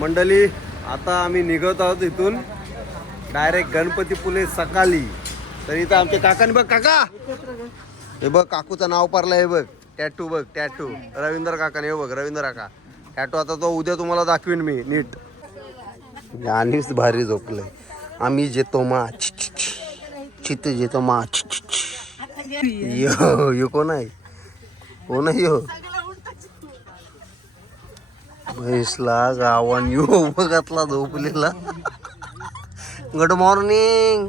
मंडळी आता आम्ही निघत आहोत इथून. डायरेक्ट गणपतीपुले सकाळी. तर इथं आमचे काकाने बघ काका. हे बघ काकूचं नाव पारलं हे बघ. टॅटू बघ टॅटू रवींद्र काकाने हे बघ रवींद्र काका. टॅटू आता तो उद्या तुम्हाला दाखवीन मी नीट. आणिच भारी झोपलंय. आम्ही जेतो मा चित जेतो मा यो यो कोण आहे? कोण आहे यो? भैसला गावान येऊ बघतला झोपलेला. गुड मॉर्निंग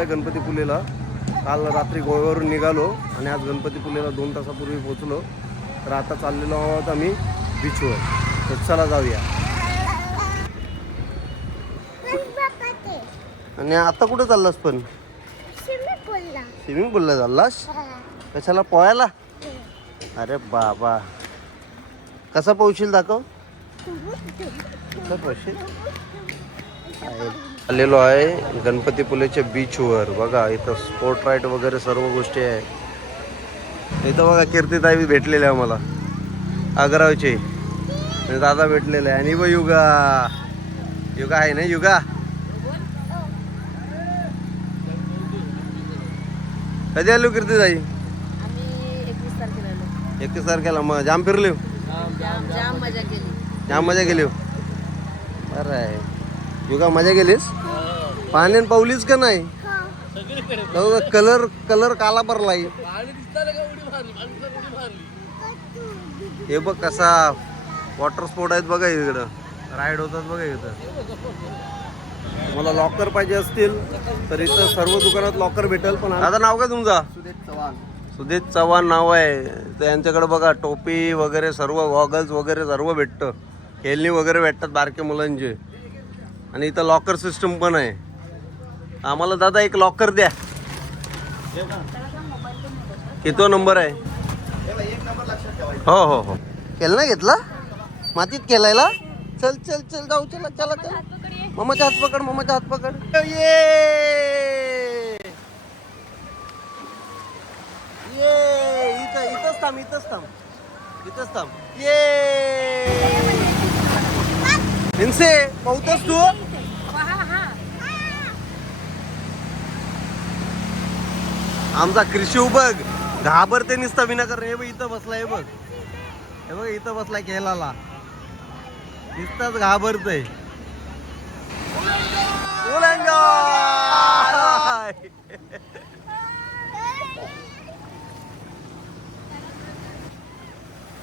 आहे गणपतीपुलेला काल रात्री गोव्यावरून निघालो आणि आज गणपतीपुलेला दोन तासापूर्वी पोचलो तर आता चाललेलो आहोत आम्ही बीचवर तर चला जाऊया. आणि आता कुठं चाललास पण? स्विमिंग पूलला चाललास? कशाला पोहायला? अरे बाबा. कसा पोहशील दाखव. कसं पोहशील? आलेलो आहे गणपतीपुलेच्या बीचवर बघा इथं स्पोर्ट राईट वगैरे सर्व गोष्टी आहे. इथं बघा कीर्तीताई भेटलेले आहे मला आग्रावचे. दादा भेटलेले आहे. आणि व युगा. युगा आहे ना युगा? कधी आलो कीर्तीताई? आम्ही एकवीस तारखेला आलो एकतीस तारखेला. मग जाम फिरले? जाम जाम मजा केली. जाम मजा केली. बरं आहे. युगा मजा केलीस? पाण्यान पावलीच का नाही? कलर कलर काला भरलाय हे बघ कसा वॉटर स्पोर्ट आहेत बघा इकडं. राईड होतात बघा इथं. मला लॉकर पाहिजे असतील तर इथं सर्व दुकानात लॉकर भेटेल. पण आता नाव काय तुमचा? सुदेश चव्हाण. सुदेश चव्हाण नाव आहे. तर यांच्याकडे बघा टोपी वगैरे सर्व गॉगल्स वगैरे सर्व भेटतं. खेळणी वगैरे भेटतात बारक्या मुलांचे. आणि इथं लॉकर सिस्टम पण आहे. आम्हाला दादा एक लॉकर द्या. किती नंबर आहे? हो हो हो. केलं ना घेतला? मातीत केलायला? चल चल चल जाऊ चला चला चल. मम्माचा हात पकड मम्माचा हात पकड. ये! ये! इथं इथंच थांब इथंच थांब. इथंच थांब. ये! हिंसे पाहतोस तू आमचा कृषी बघ घाबरते निसता विनाकारण. हे बघ इथं बसलाय बघ. हे बघ इथं बसलाय खेळाला. नुसताच घाबरतय.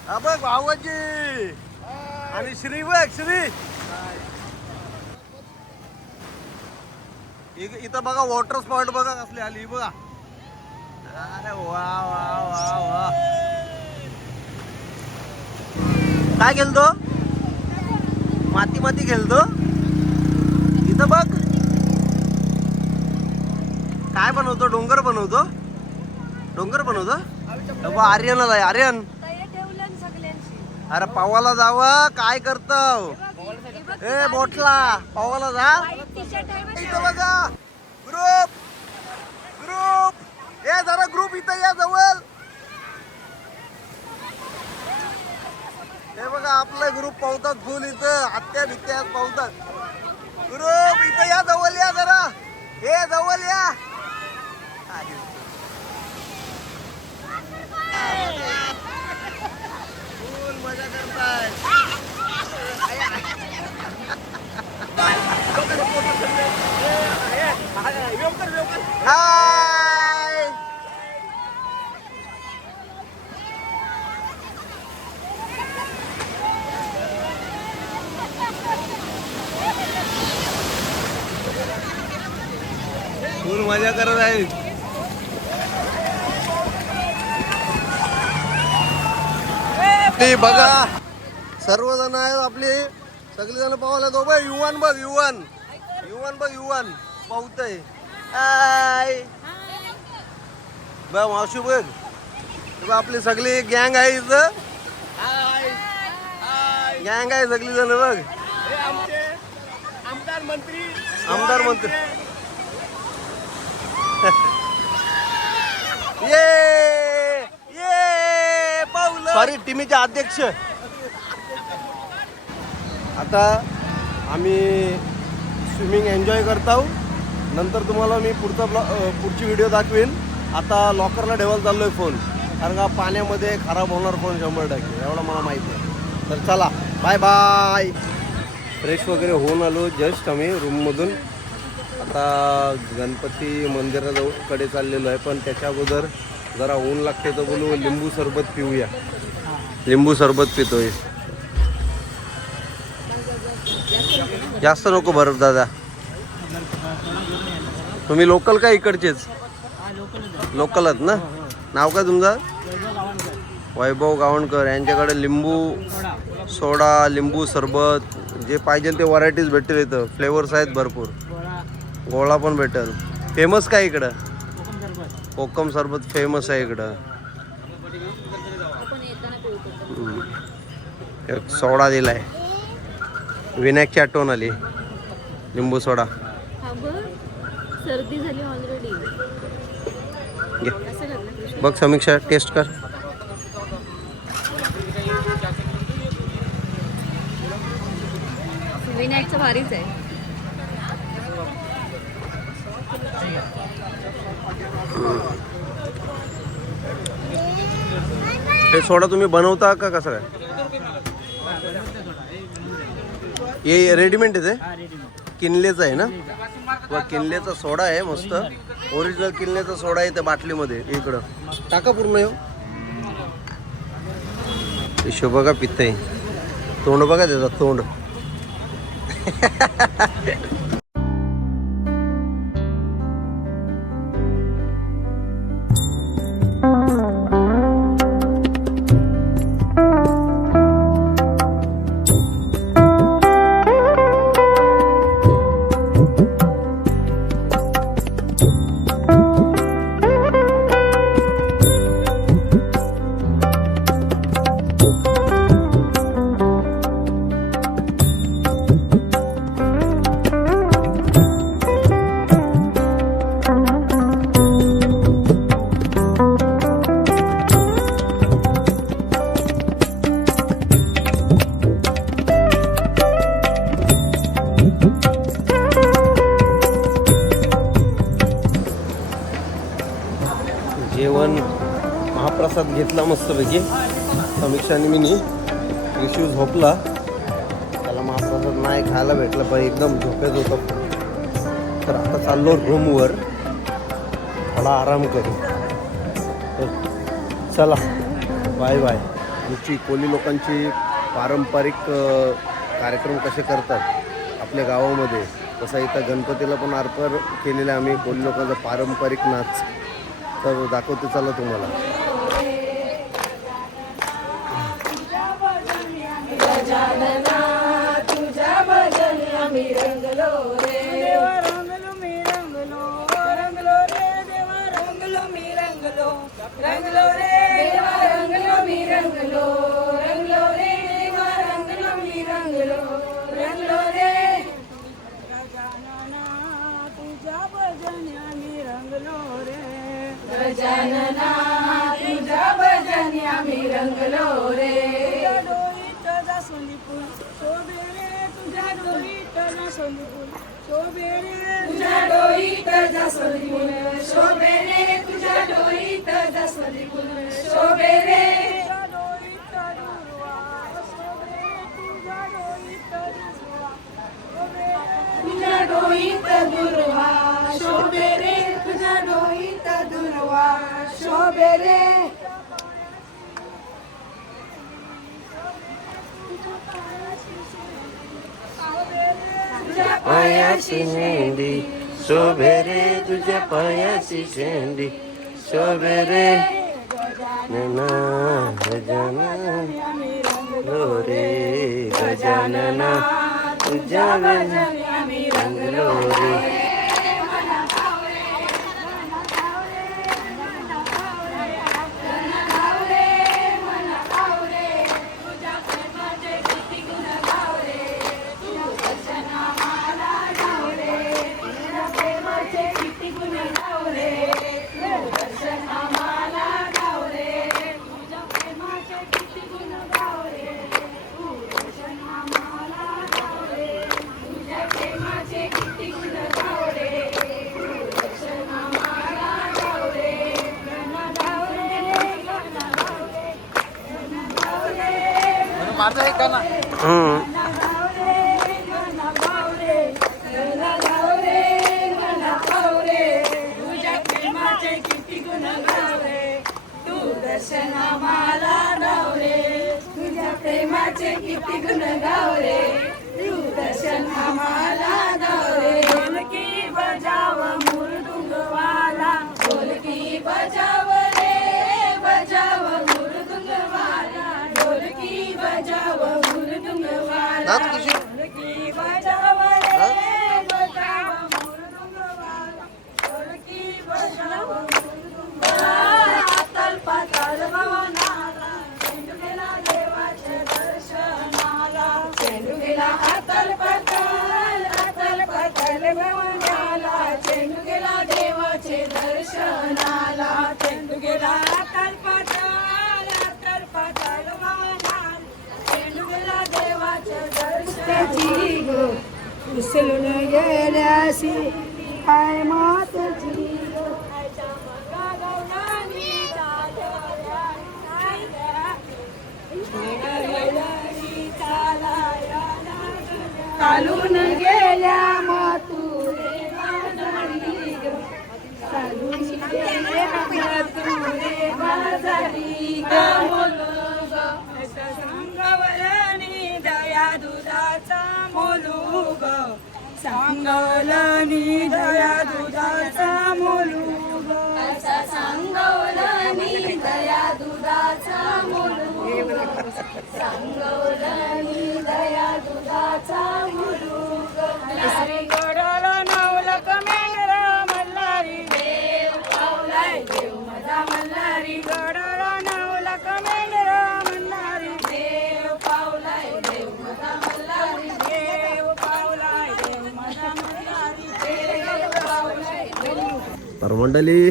हा बघ भावाजी. आणि श्री बघ श्री. इक- इथं बघा वॉटर स्पॉट बघा कसली आली बघा. अरे वा वा वा वा. काय खेळतो? माती माती खेळतो? इथं बघ. काय बनवतो? डोंगर बनवतो? डोंगर बनवतो? आर्यनला आहे आर्यन. अरे पावाला जावं काय करत ए बोटला पावाला जा. इथं बघा. ग्रुप. ग्रुप. ए जरा ग्रुप इथं या जवळ. हे बघा आपले ग्रुप पावतात फुल इथं आत्या भित्या पावतात. ग्रुप इथं या जवळ या जरा. हे जवळ या. फुल मजा करताय. हाय फुल मजा करत आहे? ते बघा सर्वजण आहेत आपली. सगळे जण पावायला तो बघ युवान बघ युवान. युवान बघ युवान. पाहतय. आय बघ मावशी बघ. बघ, आपली सगळी गँग आहे इथं. गँग आहे सगळी जण बघ. आमदार मंत्री. आमदार मंत्री. ये. ये पावलं सॉरी टीमीचे अध्यक्ष. आता आम्ही स्विमिंग एन्जॉय करत आहोत नंतर तुम्हाला मी पुढचा ब्लॉ पुढची व्हिडिओ दाखवेन. आता लॉकरला ठेवायला चाललोय फोन. कारण का पाण्यामध्ये खराब होणार फोन शंभर टक्के. एवढं मला माहिती आहे. तर चला बाय बाय फ्रेश वगैरे होऊन आलो. जस्ट आम्ही रूममधून आता गणपती मंदिराजवळकडे चाललेलो आहे. पण त्याच्या अगोदर जरा ऊन लागते तर बोलू लिंबू सरबत पिऊया. लिंबू सरबत पितोय. जास्त नको बरं दादा. तुम्ही लोकल का इकडचेच? लोकलच ना? नाव काय तुमचं? वैभव गावणकर. यांच्याकडे लिंबू सोडा लिंबू सरबत जे पाहिजे ते व्हरायटीज भेटतील इथं. फ्लेवर्स आहेत भरपूर. गोळा पण भेटेल. फेमस काय इकडं? कोकम सरबत फेमस आहे इकडं. आपण येताना पिऊ शकतो. हम्म. एक सोडा दिलाय विनायकची आठवण आली. लिंबू सोडा. सर्दी झाली ऑलरेडी? बघ समीक्षा टेस्ट कर. विनायकचं भारीच आहे. हे सोडा तुम्ही बनवता का कसं काय? हे रेडीमेड आहे किनलेचं आहे ना? व किनलेचा सोडा आहे मस्त. ओरिजिनल किनलेचा सोडा आहे त्या बाटलीमध्ये इकडं. टाका पूर्ण येऊ हिशोब बघा पित्त आहे तोंड बघा त्याचं तोंड. प्रसाद घेतला मस्तपैकी. समीक्षाने मी रिशिव झोपला. त्याला महाप्रसाद नाही खायला भेटला पण एकदम झोपेत होतो. तर आता चाललो रूमवर. थोडा आराम करू. तर चला. Bye bye. आमची कोली लोकांची पारंपरिक कार्यक्रम कसे करतात आपल्या गावामध्ये. तसा इथं गणपतीला पण अर्पण केलेला आम्ही. कोली लोकांचा पारंपरिक नाच. तर दाखवते चला तुम्हाला. शोभे रे तुझ्या डोईत दुर्वा शोभे रे पायाची शेंडी शोभे रे तुझ्या पायाची शेंडी शोभे रे नना गजानन लो रे गजानना तुझ्या भजनी आम्ही रंगलो रे 鮮やかな。うん。Solo no lloras, ay, amor. सांगवलनी दया दुधाचा मोलूग. सांगवलनी दया दुधाचा मुलूग. सांगवलनी दया दुधाचा मुलूग. तर मंडळी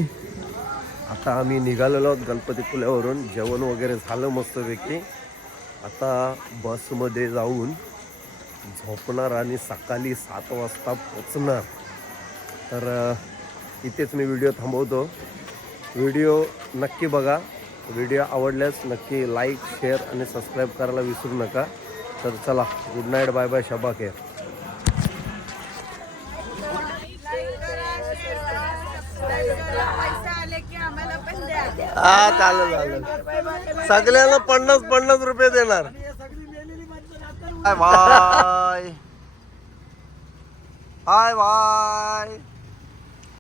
आता आम्ही निघालेलो आहोत गणपती पुल्यावरून जेवण वगैरे झालं मस्तपैकी. आता बसमध्ये जाऊन झोपणार आणि सकाळी सात वाजता पोचणार. तर इथेच मी व्हिडिओ थांबवतो. व्हिडिओ नक्की बघा. व्हिडिओ आवडल्यास नक्की लाईक शेअर आणि सबस्क्राईब करायला विसरू नका. तर चला गुड नाईट बाय बाय शबा केअर हा चालेल चालेल. सगळ्याला पन्नास पन्नास रुपये देणार. Hi bye. Bye bye.